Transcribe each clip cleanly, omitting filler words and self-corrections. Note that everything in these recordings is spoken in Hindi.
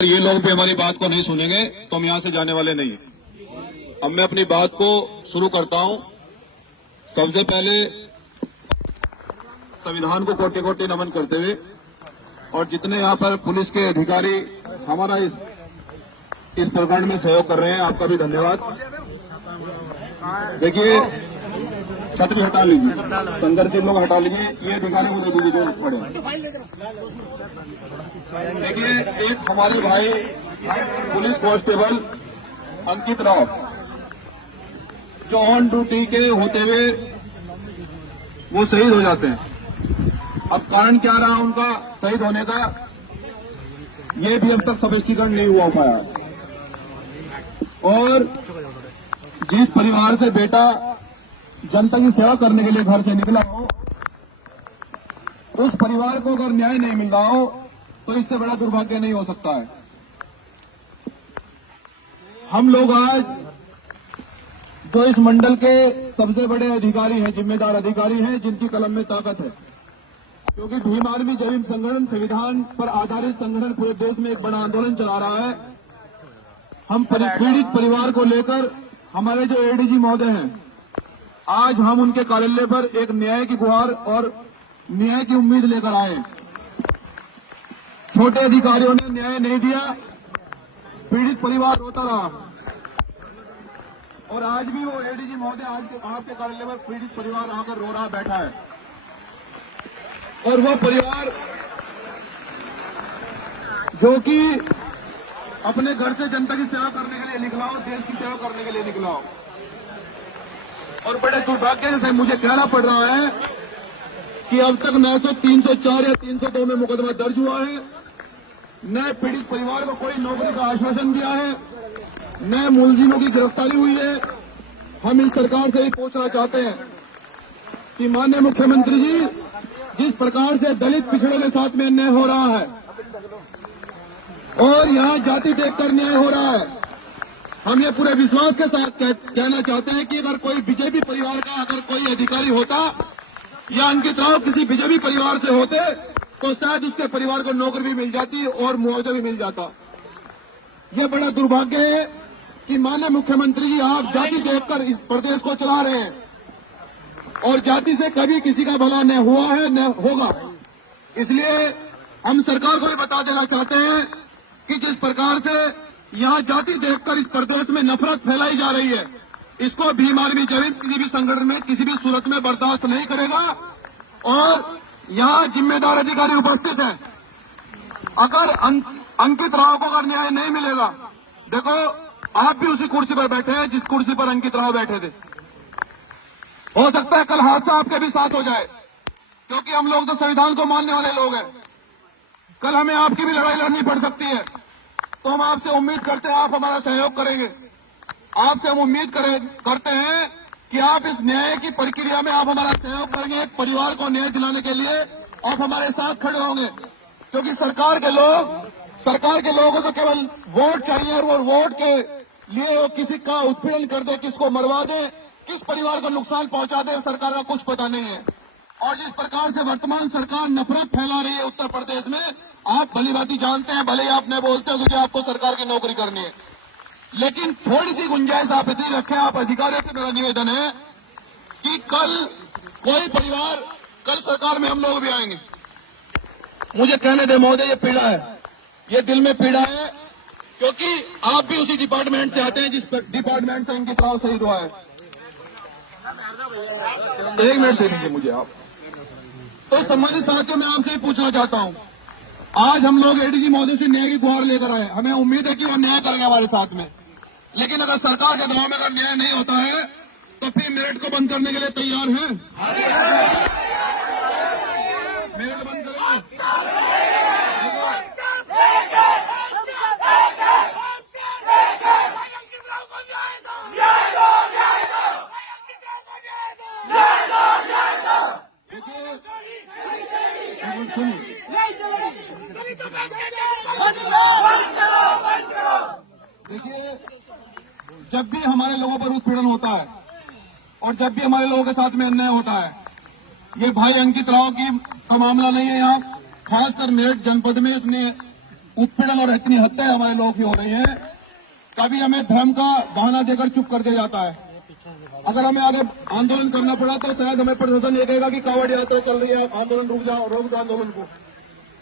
ये लोग भी हमारी बात को नहीं सुनेंगे तो हम यहाँ से जाने वाले नहीं हैं। अब मैं अपनी बात को शुरू करता हूँ। सबसे पहले संविधान को कोटि कोटि नमन करते हुए और जितने यहाँ पर पुलिस के अधिकारी हमारा इस प्रकरण में सहयोग कर रहे हैं, आपका भी धन्यवाद। देखिए, छतरी हटा लीजिए, संघर्षी लोग हटा लीजिए, ये अधिकारी को दे दीजिए जो खड़े। देखिए, एक हमारे भाई पुलिस कांस्टेबल अंकित राव जो ऑन ड्यूटी के होते हुए वो शहीद हो जाते हैं। अब कारण क्या रहा उनका शहीद होने का, ये भी अब तक स्पष्टीकरण नहीं हुआ पाया। और जिस परिवार से बेटा जनता की सेवा करने के लिए घर से निकला हो, उस परिवार को अगर न्याय नहीं मिल रहा हो तो इससे बड़ा दुर्भाग्य नहीं हो सकता है। हम लोग आज जो इस मंडल के सबसे बड़े अधिकारी हैं, जिम्मेदार अधिकारी हैं, जिनकी कलम में ताकत है, क्योंकि भीम आर्मी जय भीम संगठन संविधान पर आधारित संगठन पूरे देश में एक बड़ा आंदोलन चला रहा है। हम पीड़ित परिवार को लेकर हमारे जो एडीजी महोदय हैं, आज हम उनके कार्यालय पर एक न्याय की गुहार और न्याय की उम्मीद लेकर आए। छोटे अधिकारियों ने न्याय नहीं दिया, पीड़ित परिवार रोता रहा और आज भी वो एडीजी महोदय आज आपके कार्यालय पर पीड़ित परिवार आकर रो रहा बैठा है। और वो परिवार जो कि अपने घर से जनता की सेवा करने के लिए निकला हो, देश की सेवा करने के लिए निकला हो, और बड़े दुर्भाग्य से मुझे कहना पड़ रहा है कि अब तक न तो 304 या 302 में मुकदमा दर्ज हुआ है, न पीड़ित परिवार को कोई नौकरी का आश्वासन दिया है, न मुलजिमों की गिरफ्तारी हुई है। हम इस सरकार से ही पूछना चाहते हैं कि माननीय मुख्यमंत्री जी, जिस प्रकार से दलित पिछड़ों के साथ में अन्याय हो रहा है और यहाँ जाति देखकर न्याय हो रहा है, हम ये पूरे विश्वास के साथ कहना चाहते हैं कि अगर कोई बीजेपी परिवार का अगर कोई अधिकारी होता या अंकित राव किसी बीजेपी परिवार से होते तो शायद उसके परिवार को नौकरी भी मिल जाती और मुआवजा भी मिल जाता। यह बड़ा दुर्भाग्य है कि माननीय मुख्यमंत्री जी, आप जाति देखकर इस प्रदेश को चला रहे हैं और जाति से कभी किसी का भला न हुआ है न होगा। इसलिए हम सरकार को भी बता देना चाहते हैं कि जिस प्रकार से यहाँ जाति देखकर इस प्रदेश में नफरत फैलाई जा रही है, इसको भीम आर्मी जय भीम किसी भी संगठन में किसी भी सूरत में बर्दाश्त नहीं करेगा। और यहाँ जिम्मेदार अधिकारी उपस्थित हैं, अगर अंकित राव को अगर न्याय नहीं मिलेगा, देखो आप भी उसी कुर्सी पर बैठे हैं जिस कुर्सी पर अंकित राव बैठे थे। हो सकता है कल हादसा आपके भी साथ हो जाए, क्योंकि हम लोग तो संविधान को मानने वाले लोग हैं। कल हमें आपकी भी लड़ाई लड़नी पड़ सकती है, तो हम आपसे उम्मीद करते हैं आप हमारा सहयोग करेंगे। आपसे हम उम्मीद करते हैं कि आप इस न्याय की प्रक्रिया में आप हमारा सहयोग करेंगे। एक परिवार को न्याय दिलाने के लिए आप हमारे साथ खड़े होंगे, क्योंकि सरकार के लोगों को केवल वोट चाहिए और वो वोट के लिए वो किसी का उत्पीड़न कर दे, किसको मरवा दे, किस परिवार को नुकसान पहुंचा दे, सरकार का कुछ पता नहीं है। और जिस प्रकार से वर्तमान सरकार नफरत फैला रही है उत्तर प्रदेश में, आप भलीभांति जानते हैं। भले ही आप नहीं बोलते हो कि आपको सरकार की नौकरी करनी है, लेकिन थोड़ी सी गुंजाइश आप इतनी रखें। आप अधिकारियों से मेरा निवेदन है कि कल कोई परिवार, कल सरकार में हम लोग भी आएंगे। मुझे कहने दे महोदय, ये पीड़ा है, ये दिल में पीड़ा है, क्योंकि आप भी उसी डिपार्टमेंट से आते हैं जिस डिपार्टमेंट से अंकित राव शहीद हुआ है। एक मिनट दे दीजिए मुझे आप। तो सम्मानित साथियों, मैं आपसे ही पूछना चाहता हूं, आज हम लोग एडीजी महोदय से न्याय की गुहार लेकर आए। हमें उम्मीद है कि वो न्याय करेंगे हमारे साथ में, लेकिन अगर सरकार के दबाव में अगर न्याय नहीं होता है तो फिर मेरिट को बंद करने के लिए तैयार हैं? मेरिट बंद करेंगे। देखिए, जब भी हमारे लोगों पर उत्पीड़न होता है और जब भी हमारे लोगों के साथ में अन्याय होता है, ये भाई अंकित राव का मामला नहीं है। यहाँ खासकर मेरठ जनपद में इतने उत्पीड़न और इतनी हत्याएं हमारे लोगों की हो रही हैं। कभी हमें धर्म का बहाना देकर चुप कर दिया जाता है। अगर हमें आगे आंदोलन करना पड़ा तो शायद हमें प्रशासन ये कहेगा कि कांवड़ यात्रा चल रही है, आंदोलन रुक जाओ, रोक दो आंदोलन को।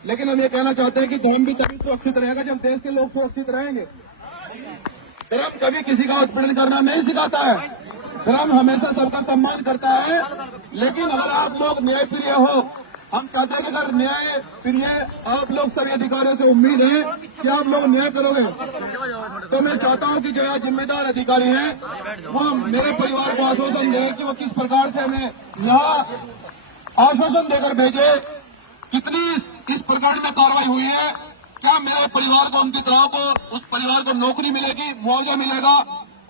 लेकिन हम ये कहना चाहते हैं कि धर्म भी तभी सुरक्षित रहेगा जब देश के लोग सुरक्षित रहेंगे। धर्म कभी किसी का उत्पीड़न करना नहीं सिखाता है। धर्म हमेशा सबका सम्मान करता है। लेकिन अगर आप लोग न्यायप्रिय हो, हम चाहते हैं कि अगर न्याय प्रिय आप लोग सभी अधिकारियों से उम्मीद है कि आप लोग न्याय करोगे, तो मैं चाहता हूं कि जो यहाँ जिम्मेदार अधिकारी हैं वो मेरे परिवार को आश्वासन दें कि वो किस प्रकार से हमें यहाँ आश्वासन देकर भेजे। कितनी इस प्रकार में कार्रवाई हुई है, क्या मेरे परिवार को, अंकित राव को, उस परिवार को नौकरी मिलेगी, मुआवजा मिलेगा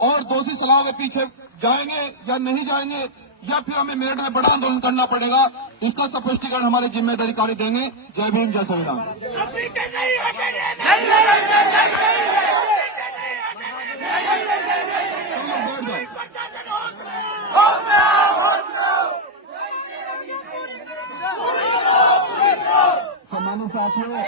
और दोषी सलाह के पीछे जाएंगे या नहीं जाएंगे, या फिर हमें मेरठ में बड़ा आंदोलन करना पड़ेगा, इसका स्पष्टीकरण हमारे जिम्मेदार अधिकारी देंगे। जय भीम, जय संविधान। सम्मानित साथियों,